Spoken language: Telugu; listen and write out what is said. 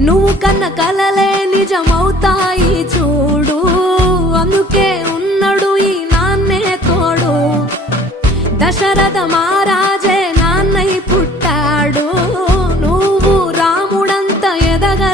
నువ్వు కన్న కలలే నిజమవుతాయి చూడు, అందుకే ఉన్నాడు ఈ నాన్నే తోడు. దశరథ మహారాజే నాన్నై పుట్టాడు, నువ్వు రాముడంత ఎదగ